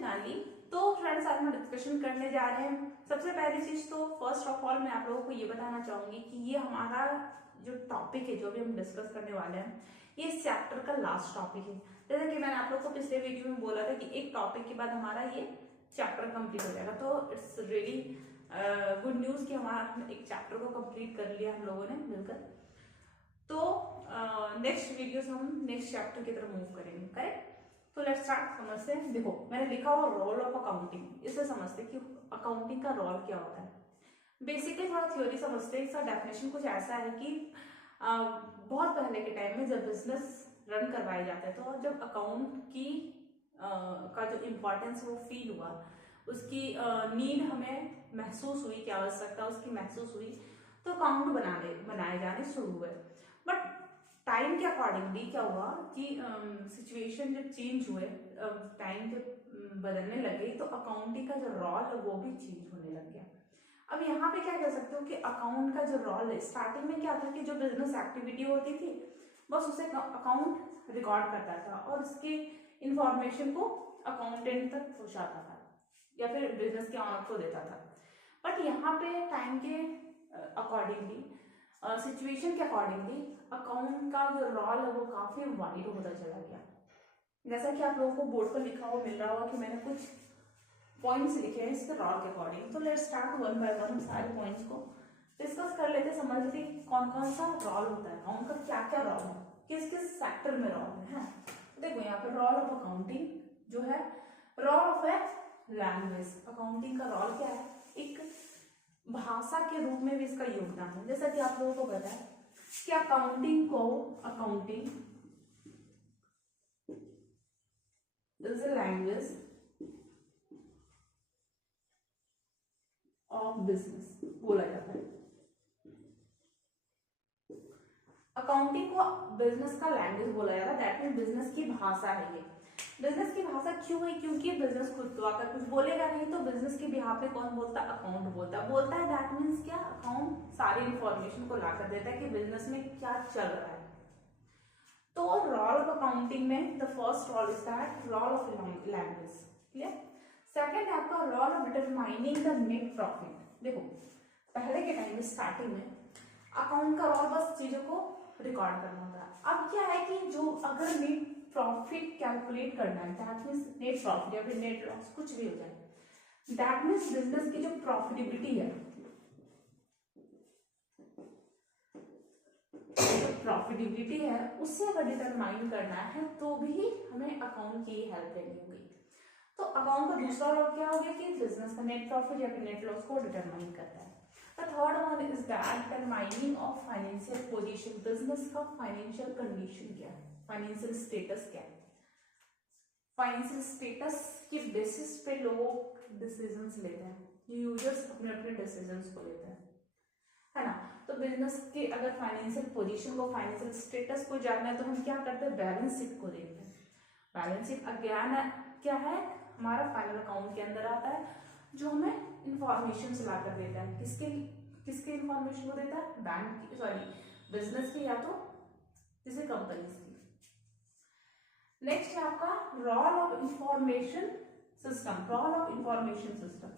मिताली। तो फ्रेंड्स आज हम डिस्कशन करने जा रहे हैं। सबसे पहली चीज तो फर्स्ट ऑफ ऑल मैं आप लोगों को ये बताना चाहूंगी कि ये हमारा जो टॉपिक है, जो भी हम डिस्कस करने वाले हैं, ये इस चैप्टर का लास्ट टॉपिक है। जैसे कि मैंने आप लोगों को पिछले वीडियो में बोला था कि एक टॉपिक के बाद हमारा ये चैप्टर कंप्लीट हो जाएगा। तो इट्स रियली गुड न्यूज कि हमारा एक चैप्टर को कंप्लीट कर लिया हम लोगों ने मिलकर। तो नेक्स्ट वीडियोस हम नेक्स्ट चैप्टर की तरफ मूव करेंगे, करेक्ट। तो लेट्स स्टार्ट। समझते हैं। देखो मैंने लिखा हुआ रोल ऑफ अकाउंटिंग, इससे समझते हैं कि अकाउंटिंग का रोल क्या होता है। बेसिकली थोड़ा थ्योरी समझते हैं। इसका डेफिनेशन कुछ ऐसा है कि बहुत पहले के टाइम में जब बिजनेस रन करवाए जाते हैं तो जब अकाउंट की का जो इम्पोर्टेंस वो फील हुआ, उसकी नीड हमें महसूस हुई, क्या आवश्यकता उसकी महसूस हुई, तो अकाउंट बनाए जाने शुरू हुए। बट टाइम के अकॉर्डिंगली क्या हुआ कि सिचुएशन जब चेंज हुए, टाइम जब बदलने लगे, तो अकाउंटिंग का जो रोल है वो भी चेंज होने लग गया। अब यहाँ पे क्या कह सकते हो कि अकाउंट का जो रोल है, स्टार्टिंग में क्या था कि जो बिजनेस एक्टिविटी होती थी बस उसे अकाउंट रिकॉर्ड करता था और उसके इंफॉर्मेशन को अकाउंटेंट तक पहुंचाता था या फिर बिजनेस के ऑनर को देता था। बट यहाँ पे टाइम के अकॉर्डिंगली, सिचुएशन के अकॉर्डिंगली अकाउंट का जो रोल है वो काफी वाइड होता चला गया। जैसा कि आप लोगों को बोर्ड पर लिखा हुआ मिल रहा होगा कि मैंने कुछ पॉइंट्स लिखे हैं इसके रोल के अकॉर्डिंग। तो let's start one by one सारे पॉइंट्स को डिस्कस कर लेते, समझ लेते कौन कौन सा रोल होता है, अकाउंट का क्या क्या रोल है, किस किस सेक्टर में रोल है। देखो यहाँ पे रोल ऑफ अकाउंटिंग जो है, role of a language. Accounting का रोल क्या है, एक भाषा के रूप में भी इसका योगदान है। जैसा कि आप लोगों को पता है कि accounting is a language of business बोला जाता है। अकाउंटिंग को बिजनेस का लैंग्वेज बोला जाता है, दैट मीन बिजनेस की भाषा है ये। बिजनेस की भाषा क्यों है? क्योंकि बिजनेस खुद तो आकर कुछ बोलेगा नहीं, तो बिजनेस के बिहाफ पे कौन बोलता है? अकाउंट बोलता है। दैट मीन्स क्या, अकाउंट सारी इंफॉर्मेशन को लाकर देता है कि बिजनेस में क्या चल रहा है। तो रोल ऑफ अकाउंटिंग में the first role is that role of language. Clear. Second है आपका role of determining the net profit. देखो पहले के टाइम में स्टार्टिंग में अकाउंट का रोल बस चीजों को रिकॉर्ड करना होता है। अब क्या है कि जो अगर नेट प्रॉफिट कैलकुलेट करना है, दैट मीन्स नेट प्रॉफिट या फिर नेट लॉस कुछ भी हो जाए, दैट मीन्स बिजनेस की जो प्रॉफिटेबिलिटी है, प्रॉफिटेबिलिटी है उससे अगर डिटरमाइन करना है तो भी हमें अकाउंट की हेल्प लेनी होगी। तो अकाउंट का दूसरा रोल क्या हो गया कि बिजनेस का नेट प्रॉफिट या फिर नेट लॉस को डिटरमाइन करता है। The third one is that determining of financial position, business का फाइनेंशियल कंडीशन क्या है, फाइनेंशियल स्टेटस क्या है। फाइनेंशियल स्टेटस के बेसिस पे लोग डिसीजंस लेते हैं, यूजर्स अपने अपने डिसीजंस को लेते हैं, है ना। तो बिजनेस के अगर फाइनेंशियल पोजीशन को, फाइनेंशियल स्टेटस को जानना है तो हम क्या करते हैं, बैलेंस शीट को देखते हैं। बैलेंस शीट अज्ञान क्या है, हमारा फाइनल अकाउंट के अंदर आता है, जो हमें इंफॉर्मेशन ला कर देता है। किसके इंफॉर्मेशन को देता है, बैंक की, सॉरी बिजनेस की या तो किसी कंपनी की। नेक्स्ट है आपका role of information system. Role of information system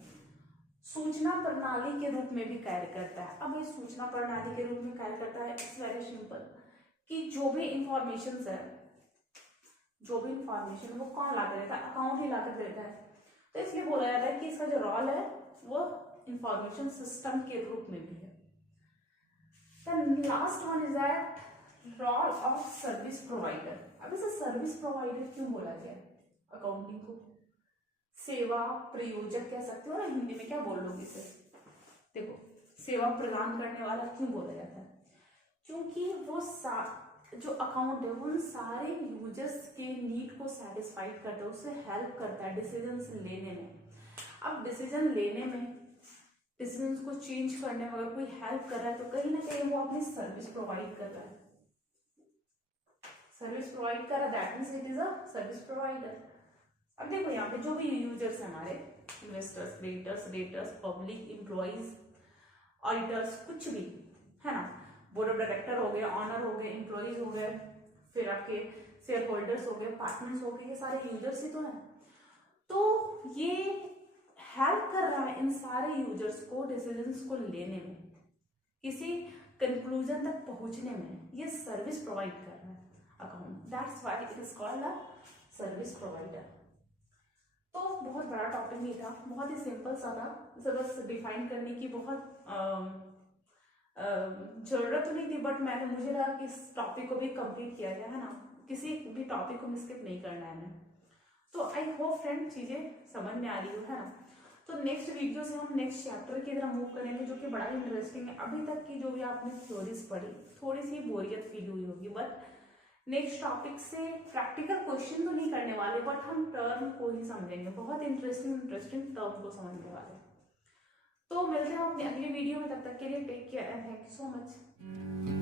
सूचना प्रणाली के रूप में भी कार्य करता है। अब ये सूचना प्रणाली के रूप में कार्य करता है, इट्स वेरी सिंपल कि जो भी इंफॉर्मेशन है, जो भी इंफॉर्मेशन वो कौन ला कर देता है, अकाउंट ही ला कर देता है। तो इसलिए बोला जाता है कि इसका जो रोल है वो इंफॉर्मेशन सिस्टम के रूप में भी है। Last one is that role of service provider. अब इसे सर्विस प्रोवाइडर क्यों बोला गया? अकाउंटिंग को सेवा प्रयोजक कह सकते हो ना, हिंदी में क्या बोल लोगे इसे? देखो सेवा प्रदान करने वाला क्यों बोला जाता है? क्योंकि वो जो अकाउंट है वो उन सारे यूजर्स के नीड को सेटिस्फाइड करता है, उससे हेल्प करता है डिसीजंस लेने में। अब डिसीजन लेने में, डिसीजंस को चेंज करने में अगर कोई हेल्प कर रहा है तो कहीं ना कहीं वो अपनी सर्विस प्रोवाइड कर रहा है। सर्विस प्रोवाइड कर रहा है, that means it is a service provider. अब देखो यहाँ पे जो भी यूजर्स हैं हमारे, investors, creditors, debtors, public, employees, auditors, कुछ भी है ना, बोर्ड ऑफ डायरेक्टर हो गए, ऑनर हो गए, एम्प्लॉइज हो गए, फिर आपके शेयर होल्डर्स हो गए, पार्टनर्स हो गए, ये सारे यूजर्स ही तो हैं। तो ये हेल्प कर रहा है इन सारे यूजर्स को डिसीजंस को लेने में, किसी कंक्लूजन तक पहुंचने में। ये सर्विस प्रोवाइड कर रहा है account, that's why it is called a service provider. तो बहुत बड़ा टॉपिक नहीं था, बहुत ही सिंपल सा था, इसे बस डिफाइन करने की बहुत जरूरत नहीं थी, बट मुझे लगा कि इस टॉपिक को भी कंप्लीट किया गया है ना, किसी भी टॉपिक को स्किप नहीं करना है हमें। तो आई होप फ्रेंड चीजें समझ में आ रही हो, है ना। तो नेक्स्ट वीडियो से हम नेक्स्ट चैप्टर की तरह मूव करेंगे, जो कि बड़ा ही इंटरेस्टिंग है। अभी तक की जो भी आपने थ्योरीज पढ़ी, थोड़ी सी बोरियत फील हुई होगी, बट नेक्स्ट टॉपिक से प्रैक्टिकल क्वेश्चन तो नहीं करने वाले, बट हम टर्म को ही समझेंगे, बहुत इंटरेस्टिंग टर्म को समझने वाले। तो मिलते हैं अपनी अगली वीडियो में, तब तक के लिए take care and thank you so much.